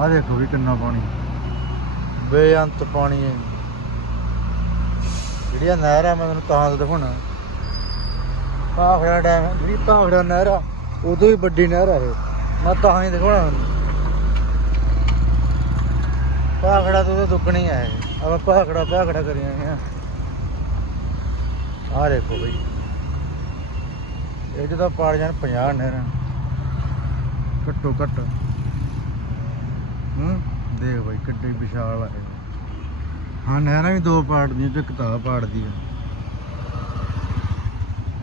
ਆ ਦੇਖੋ ਵੀ ਕਿੰਨਾ ਪਾਣੀ। ਬੇਅੰਤ ਪਾਣੀ ਹੈ। ਜਿਹੜੀਆਂ ਨਹਿਰ ਆ, ਮੈਂ ਤੁਹਾਨੂੰ ਤਾਂ ਦਿਖਾਉਣਾ। ਭਾਖੜਾ ਡੈਮ ਜਿਹੜੀ ਭਾਖੜਾ ਨਹਿਰ ਆ, ਉਦੋਂ ਵੀ ਵੱਡੀ ਨਹਿਰ ਆ ਇਹ। ਮੈਂ ਤਾਂ ਹੀ ਦਿਖਾਉਣਾ ਭਾਖੜਾ ਤੋਂ ਦੁੱਗਣੀ ਆ ਇਹ। ਆਪਾਂ ਭਾਖੜਾ ਭਾਖੜਾ ਕਰੀ ਆਏ ਆ ਆ ਦੇਖੋ ਬਈ। ਇਹ ਜਦੋਂ ਪਾੜ ਜਾਣ 50 ਨਹਿਰਾਂ। ਘੱਟੋ ਘੱਟ। ਦੇਖ ਬਾਈ ਕਿੱਡੀ ਵਿਸ਼ਾਲ ਆ ਹਾਂ, ਨਹਿਰਾਂ ਵੀ ਦੋ ਪਾੜ ਦੀਆਂ ਤੇ ਇੱਕ ਪਾੜ ਦੀ ਆ।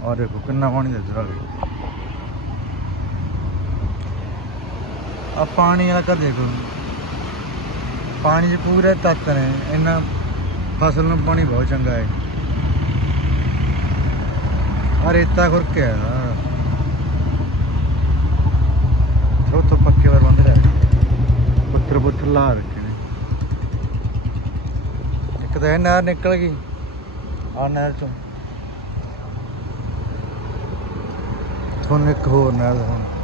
ਆ ਦੇਖੋ ਕਿੰਨਾ ਪਾਣੀ ਦਿਸ ਰਿਹਾ ਆ ਪਾਣੀ ਵਾਲਾ ਕਰ ਦੇਖੋ। ਪਾਣੀ 'ਚ ਪੂਰੇ ਤੱਤ ਨੇ ਇਹਨਾਂ ਫਸਲ ਨੂੰ ਪਾਣੀ ਬਹੁਤ ਚੰਗਾ ਹੈ। ਆ ਰੇਤਾ ਖੁਰਕਿਆ। ਥੋ ਪੱਕੇ ਵਰ ਬੰਦ ਰਹਿ ਪੁੱਤਰ ਪੁੱਤਰ ਲਾ ਰੱਖੇ ਨੇ। ਇੱਕ ਤਾਂ ਇਹ ਨਹਿਰ ਨਿਕਲ ਗਈ ਆ ਨਹਿਰ ਚੋਂ। ਹੁਣ ਇੱਕ ਹੋਰ ਨਹਿਰ ਹੁਣ।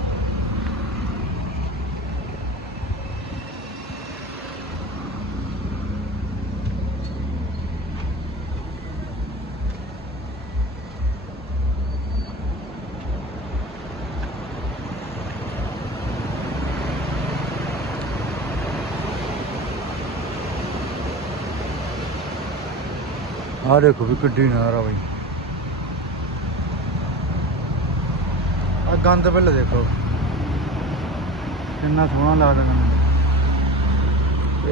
ਆ ਦੇਖੋ ਵੀ ਕਿੱਡੀ ਨਹਿਰ ਆ ਬਈ। ਆ ਗੰਦ ਪਹਿਲੇ ਦੇਖੋ। ਕਿੰਨਾ ਸੋਹਣਾ ਲੱਗਦਾ ਮੈਨੂੰ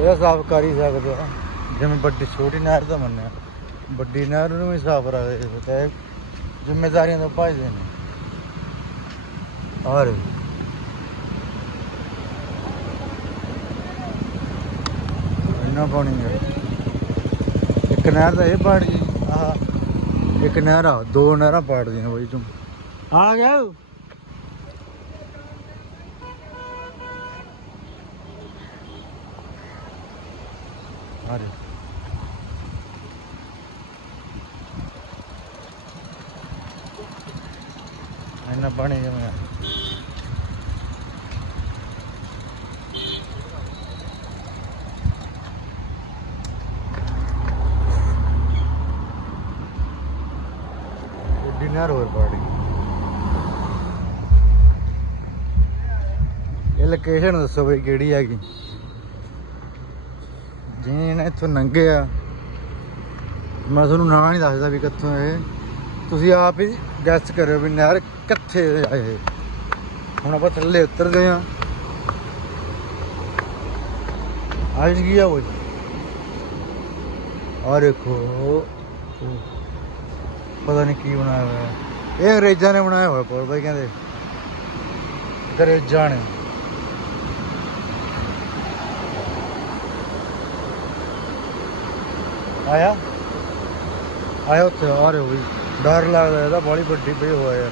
ਇਹ ਸਾਫ਼ ਕਰ ਹੀ ਸਕਦੇ ਆ। ਜਿਵੇਂ ਵੱਡੀ ਛੋਟੀ ਨਹਿਰ ਦਾ ਮੰਨਿਆ। ਵੱਡੀ ਨਹਿਰ ਨੂੰ ਵੀ ਸਾਫ਼ ਰੱਖਦੇ ਤੇ ਜ਼ਿੰਮੇਵਾਰੀਆਂ ਤੋਂ ਭੱਜਦੇ ਨੇ। ਔਰ ਇੰਨਾ ਪਾਣੀ ਹੈ ਇੱਕ ਨਹਿਰ ਤਾਂ ਇਹ ਪਾੜ ਗਈ। ਆਹ। ਇੱਕ ਨਹਿਰ ਆ ਦੋ ਨਹਿਰਾਂ ਪਾੜਦੀਆਂ ਬਈ ਤੂੰ। ਆ ਗਿਆ? ਆ ਦੇ ਇੰਨਾ ਪਾਣੀ ਜਮਿਆ ਡਿਨਰ ਹੋਰ ਪਾੜੀ ਇਹ ਲੋਕੇਸ਼ਨ ਦੱਸੋ ਬਈ ਕਿਹੜੀ ਹੈਗੀ ਜਿਹਨੇ ਇੱਥੋਂ ਲੰਘੇ ਆ। ਮੈਂ ਤੁਹਾਨੂੰ ਨਾਂ ਨਹੀਂ ਦੱਸਦਾ ਵੀ ਕਿੱਥੋਂ ਇਹ। ਤੁਸੀਂ ਆਪ ਹੀ ਗੈਸ ਕਰਿਓ ਵੀ ਨਹਿਰ ਕਿੱਥੇ ਆਏ ਹੁਣ ਆਪਾਂ ਥੱਲੇ ਉਤਰਦੇ ਆ ਅੱਜ ਕੀ ਆ ਉਹ ਆ ਦੇਖੋ। ਪਤਾ ਨਹੀਂ ਕੀ ਬਣਾਇਆ ਹੋਇਆ ਇਹ ਅੰਗਰੇਜ਼ਾਂ ਨੇ ਬਣਾਇਆ ਹੋਇਆ ਪੁਲ ਬਾਈ ਕਹਿੰਦੇ। ਅੰਗਰੇਜ਼ਾਂ ਨੇ। ਆਇਆ? ਆਇਆ ਉੱਥੇ, ਆ ਰਹੇ ਹੋਈ ਡਰ ਲੱਗਦਾ, ਇਹਦਾ ਬੜੀ ਵੱਡੀ ਪਈ ਹੋਇਆ ਯਾਰ।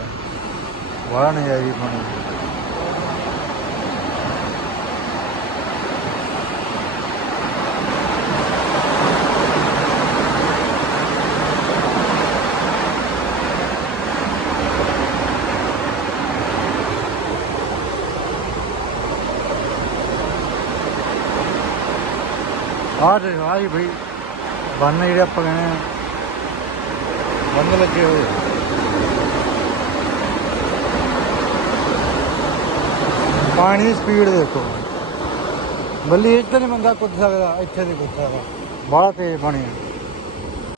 ਵਾਹ ਨਹੀਂ ਆਈ ਪਾਣੀ ਆ ਰਹੇ ਆ ਜੀ ਭਾਈ ਬੰਨ ਜਿਹੜੇ ਆਪਾਂ ਕਹਿੰਦੇ ਆ ਬੰਨ ਲੱਗੇ ਹੋਏ ਆ। ਪਾਣੀ ਦੀ ਸਪੀਡ ਦੇਖੋ। ਬੱਲੀ ਇੱਧਰ ਨਹੀਂ ਬੰਦਾ ਕੁੱਦ ਸਕਦਾ, ਇੱਥੇ ਨਹੀਂ ਕੁੱਦ ਸਕਦਾ। ਬੜਾ ਤੇਜ਼ ਪਾਣੀ ਹੈ